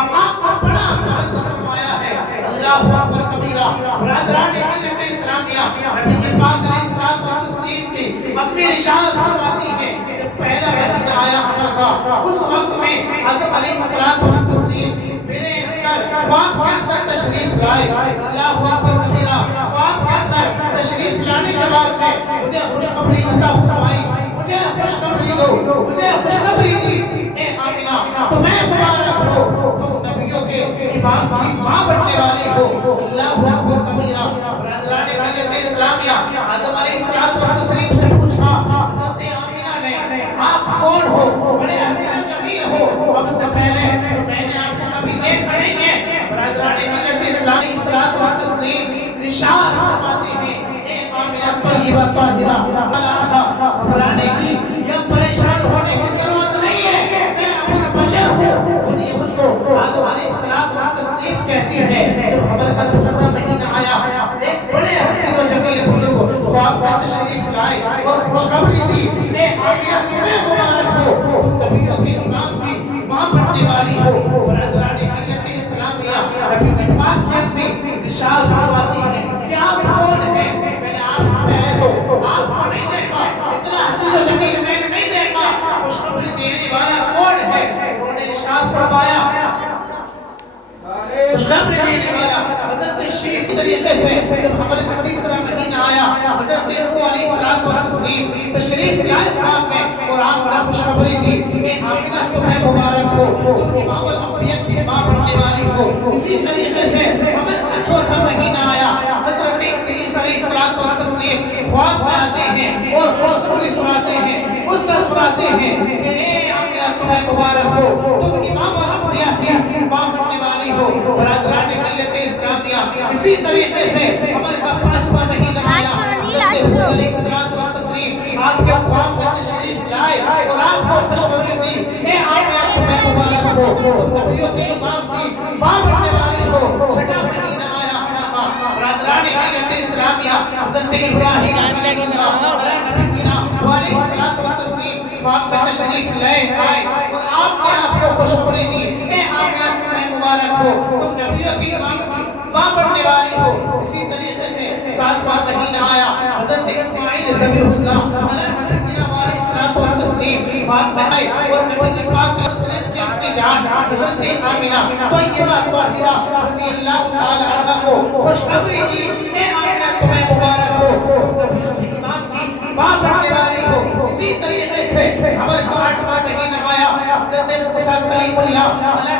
مقام کو بڑا بلند فرمایا ہے۔ اللہ اکبر کبیرہ۔ برادران ملت اسلامیہ، نبی پاک علیہ الصلوۃ والتسلیم کی اپنی ارشاد فرماتی ہے جب پہلا مہینہ آیا حمل کا، اس وقت میں آدم علیہ الصلوۃ والتسلیم میرے اندر خواب کے اندر تشریف لائے۔ اللہ اکبر کبیرہ۔ خواب کے اندر تشریف لانے کے بعد میں مجھے خوشخبری عطا فرمائی، مجھے خوشخبری دو، مجھے خوشخبری دی، اے آمنہ تمہیں مبارک ہو، تم نبیوں کے امام کی ماں بننے والی ہو۔ اللہ اکبر کبیرہ۔ برادران ملت اسلامیہ، آدم علیہ الصلوۃ والتسلیم سے پوچھا حضرت آمنہ نے، آپ کون ہو؟ بڑے حسین و جمیل ہو، اب سے پہلے تو میں نے آپ کو کبھی دیکھا نہیں ہے۔ برادران ملت اسلامی الصلوۃ والتسلیم ارشاد فرماتے ہیں، اے آمنہ طیبہ طاہرہ گھبرانے کی یا پریشان ہونے کی ضرورت نہیں ہے، میں ابو البشر ہوں۔ دنیا مجھ کو آدم علیہ الصلوۃ والتسلیم کہتی ہے۔ جب حمل کا دوسرا مہینہ آیا، ایک بڑے حسین و جمیل بزرگ خواب میں تشریف لائے اور خوشخبری دی، اے آمنہ تمہیں مبارک ہو، تم نبیوں کے امام کی ماں بننے والی ہو۔ برادران ملت اسلامیہ، نبی کے پاک کی اپنی ارشاد فرماتی ہے کہ آپ کون ہیں؟ میں نے آپ سے پہلے تو آپ کو نہیں دیکھا، اتنا حسین و جمیل میں نے نہیں دیکھا، خوشخبری دینے والا کون ہے؟ انہوں نے ارشاد فرمایا خوشخبری دینے والا حضرت شیخ طریقے سے جب حمل کا تیسرا مہینہ آیا، حضرت نوح علیہ الصلوۃ والتسلیم تشریف لائے خواب میں اور آپ نے خوشخبری دی، اے آمنہ تمہیں مبارک ہو، تم امام الانبیاء کی ماں بننے والی ہو۔ اسی طریقے سے حمل کا چوتھا مہینہ آیا، حضرت ادریس علیہ الصلوۃ والتسلیم خواب میں آتے ہیں اور خوشخبری سناتے ہیں، مصدر سناتے ہیں کہ اے آمنہ تمہیں مبارک ہو، تم امام الانبیاء کی ماں بننے والی ہو۔ برادران ملت اسلامیہ، اسی طریقے سے حمل کا پانچواں مہینہ آیا، حضرت ہود علیہ الصلوۃ والتسلیم آپ کے خواب میں تشریف لائے اور آپ کو خوشخبری دی، اے آمنہ تمہیں مبارک ہو، تم نبیوں کے امام کی ماں بننے والی ہو۔ چھٹا مہینہ آیا حمل کا، برادران ملت اسلامیہ، حضرت ابراہیم علیہ الصلوۃ والتسلیم خواب میں تشریف لائے اور آپ نے آپ کو خوشخبری دی، اے آمنہ تمہیں مبارک ہو، تم نبیوں کی ماں بننے والی ہو۔ اسی طریقے سے ساتواں مہینہ آیا، حضرت اسماعیل ذبیح اللہ علیہ الصلوۃ والتسلیم خواب میں آئے اور نبی کے پاک علیہ السلام کی اپنی جان حضرت آمنہ طیبہ طاہرہ رضی اللہ تعالی عنہا کو خوشخبری دی، اے آمنہ تمہیں مبارک ہو، تم نبیوں کے امام کی ماں بننے والی ہو۔ اسی طریقے سے حمل کا آٹھواں مہینہ آیا، حضرت موسیٰ کلیم اللہ علیہ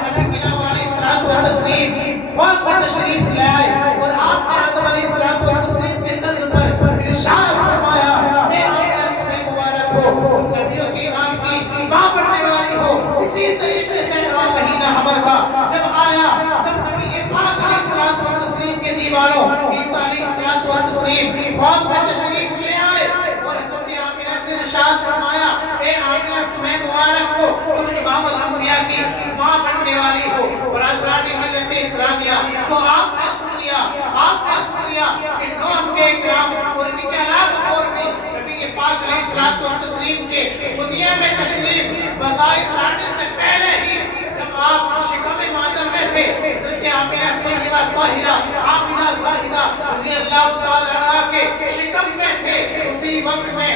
الصلوۃ والتسلیم خواب میں تشریف لائے اور آپ نے آدم علیہ الصلوۃ والتسلیم کے طرز پر ارشاد فرمایا، اے آمنہ تمہیں مبارک ہو، تم نبیوں کے امام کی ماں بننے والی ہو۔ اسی طریقے سے نواں مہینہ حمل کا جب آیا، تب نبی پاک علیہ الصلوۃ والتسلیم کے دیوانوں عیسیٰ علیہ الصلوۃ والتسلیم خواب میں تشریف لے آئے اور حضرت آمنہ سے ارشاد فرمایا، اے آمنہ تمہیں مبارک ہو، تم امام الانبیاء کی ماں بننے والی ہو۔ برادران ملت اسلامیہ، تو آپ نے سن لیا کہ 9 انبیاء کرام اور ان کے علاوہ اور بھی نبی پاک علیہ الصلوۃ والتسلیم کے دنیا میں تشریف بظاہر لانے سے پہلے ہی جب آپ شکم مادر میں تھے، حضرت آمنہ طیبہ طاہرہ عابدہ زاہدہ رضی اللہ تعالی عنہا کے شکم میں تھے، اسی وقت میں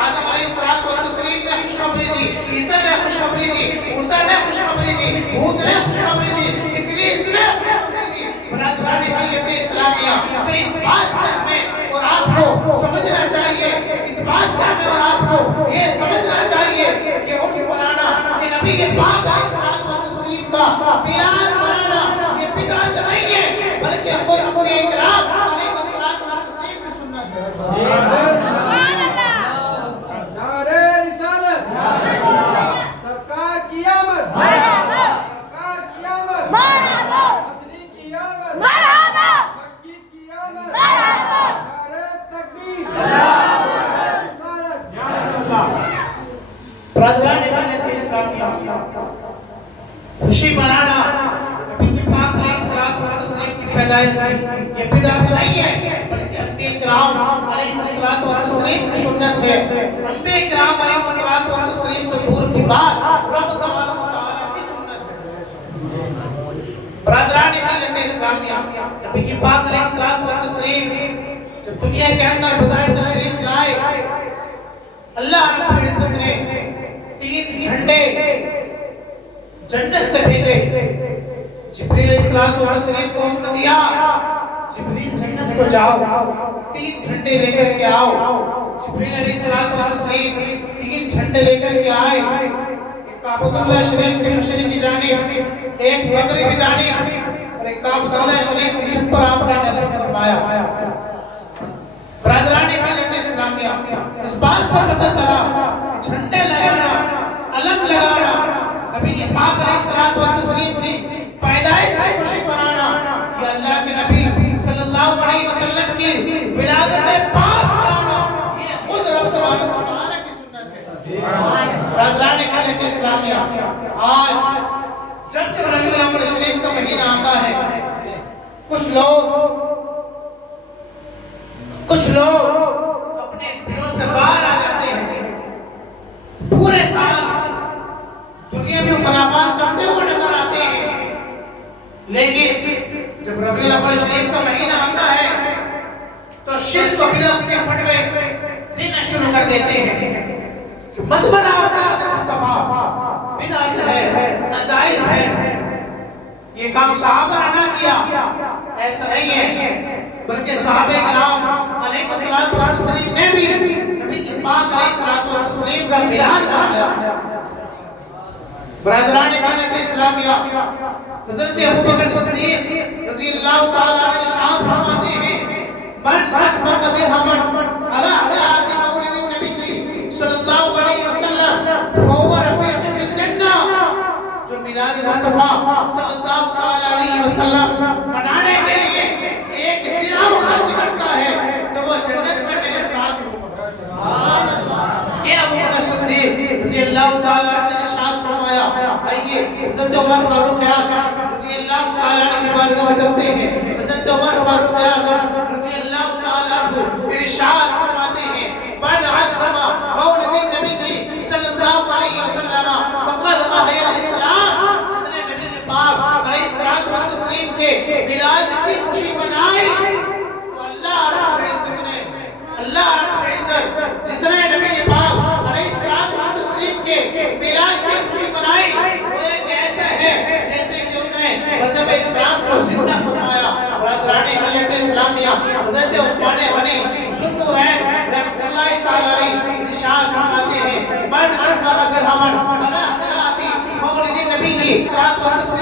آدم علیہ الصلوۃ والتسلیم نے خوشخبری دی، عیسیٰ نے خوشخبری دی، موسیٰ نے خوشخبری دی، ہود نے خوشخبری دی، ادریس نے خوشخبری دی۔ برادران ملت اسلامیہ، تو اس بات سے ہمیں اور آپ کو سمجھنا چاہیے، اس بات سے ہمیں اور آپ کو یہ سمجھنا چاہیے کہ عرس منانا، کہ نبی پاک علیہ الصلوۃ والتسلیم کا میلاد منانا یہ بدعت نہیں ہے، بلکہ خود انبیاء کرام علیہ الصلوۃ والتسلیم کی سنت ہے۔ برادران ملت اسلامیہ، خوشی منانا نبی پاک علیہ الصلوۃ والتسلیم کی پیدائش کی یہ بدعت نہیں ہے، بلکہ انبیاء کرام علیہ الصلوۃ والتسلیم کی سنت ہے۔ انبیاء کرام علیہ الصلوۃ والتسلیم کو دور کی بات رب تبارک و تعالی کی سنت ہے۔ اسلامیہ نبی کی پاک علیہ الصلوۃ والتسلیم جب دنیا کے اندر بظاہر تشریف لائے اللہ رب العزت نے 3 جھنڈے جنت سے بھیجے جبریل علیہ الصلوۃ والتسلیم کو حکم دیا جبریل جنت کو جاؤ 3 جھنڈے لے کر کے آؤ جبریل علیہ الصلوۃ والتسلیم 3 جھنڈے لے کر کے آئے ایک کعبۃ اللہ شریف کے مشرقی جانب ایک مغربی جانب اور ایک کعبۃ اللہ شریف کی چھت پر آپ نے نصب فرمایا برادران ملت اسلامیہ اس بات سے پتہ چلا جھنڈے لگانا علم لگانا نبی کی پاک علیہ الصلوۃ والتسلیم کی پیدائش کی خوشی منانا یہ اللہ کے نبی صلی اللہ علیہ وسلم کی ولادت پاک منانا یہ خود رب تبارک و تعالی کی سنت ہے برادران ملت اسلامیہ آج جب ربیع الاول شریف کا مہینہ آتا ہے کچھ لوگ اپنے دلوں سے باہر آ جاتے ہیں پورے سال دنیا میں خرافات کرتے ہوئے نظر آتے ہیں لیکن جب ربیع الاول شریف کا مہینہ آتا ہے تو شرک و بدعت کے فتوے دینا شروع کر دیتے ہیں کہ مت بناؤ مصطفیٰ بدعت ہے ناجائز ہے یہ کام صحابہ نے نہ کیا ایسا نہیں ہے بلکہ صحابہ کرام علیہ الصلوۃ والتسلیم نے بھی نبی کی پاک علیہ الصلوۃ والتسلیم کا میلاد منایا برادران ملت اسلامیہ حضرت ابوبکر صدیق رضی اللہ تعالی عنہ ارشاد فرماتے ہیں من انفق درہما علی قراءۃ مولد النبی صلی اللہ علیہ وسلم فهو رفیق فی الجنہ جو میلاد مصطفیٰ صلی اللہ تعالی علیہ وسلم منانے کے لیے ایک درہم خرچ کرتا ہے تو وہ جنت میں میرے ساتھ ہوگا یہ ابوبکر صدیق رضی اللہ تعالی عنہ نے ارشاد فرمایا آئیے حضرت عمر فاروق اعظم رضی اللہ تعالی عنہ کے بارے میں چلتے ہیں حضرت عمر فاروق اعظم رضی اللہ تعالی عنہ ارشاد فرماتے ہیں من عظم مولد النبی صلی اللہ علیہ وسلم فقد احیا الاسلام جس نے نبی پاک علیہ الصلوۃ والتسلیم کے میلاد کی خوشی منائی تو اللہ رب العزت جس نے نبی پاک علیہ الصلوۃ والتسلیم کے میلاد کی خوشی منائی وہ ایک ایسا ہے جیسے کہ اس نے مذہب اسلام کو زندہ فرمایا برادران ملت اسلامیہ حضرت عثمان غنی ذوالنورین رحمۃ اللہ تعالی علیہ ارشاد فرماتے ہیں من انفق درہما علی قراءۃ مولد النبی صلی اللہ علیہ وسلم